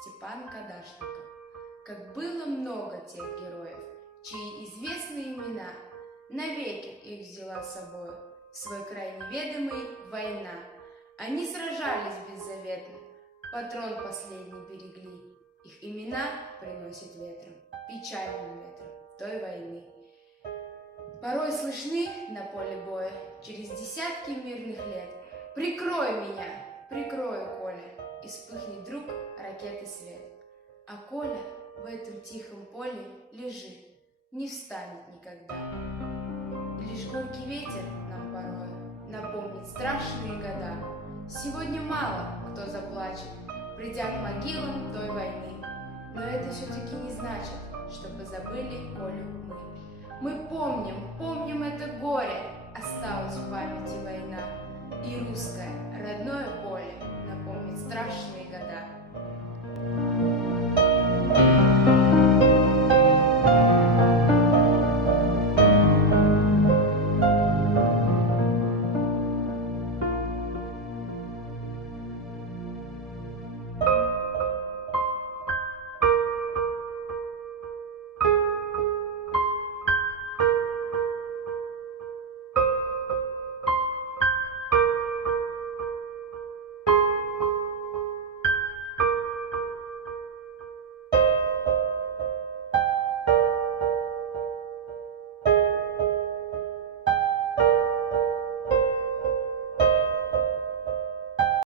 Степан Кадашников. Как было много тех героев, чьи известные имена навеки их взяла с собой в свой край неведомый война. Они сражались беззаветно, патрон последний берегли. Их имена приносят ветром, печальным ветром той войны. Порой слышны на поле боя через десятки мирных лет: «Прикрой меня, прикрою, Коля!» И вспыхнет вдруг ракеты свет. А Коля в этом тихом поле лежит, не встанет никогда. И лишь горький ветер нам порой напомнит страшные года. Сегодня мало кто заплачет, придя к могилам той войны. Но это все-таки не значит, чтобы забыли Колю мы. Мы помним это горе, осталась в памяти война. И русское, родное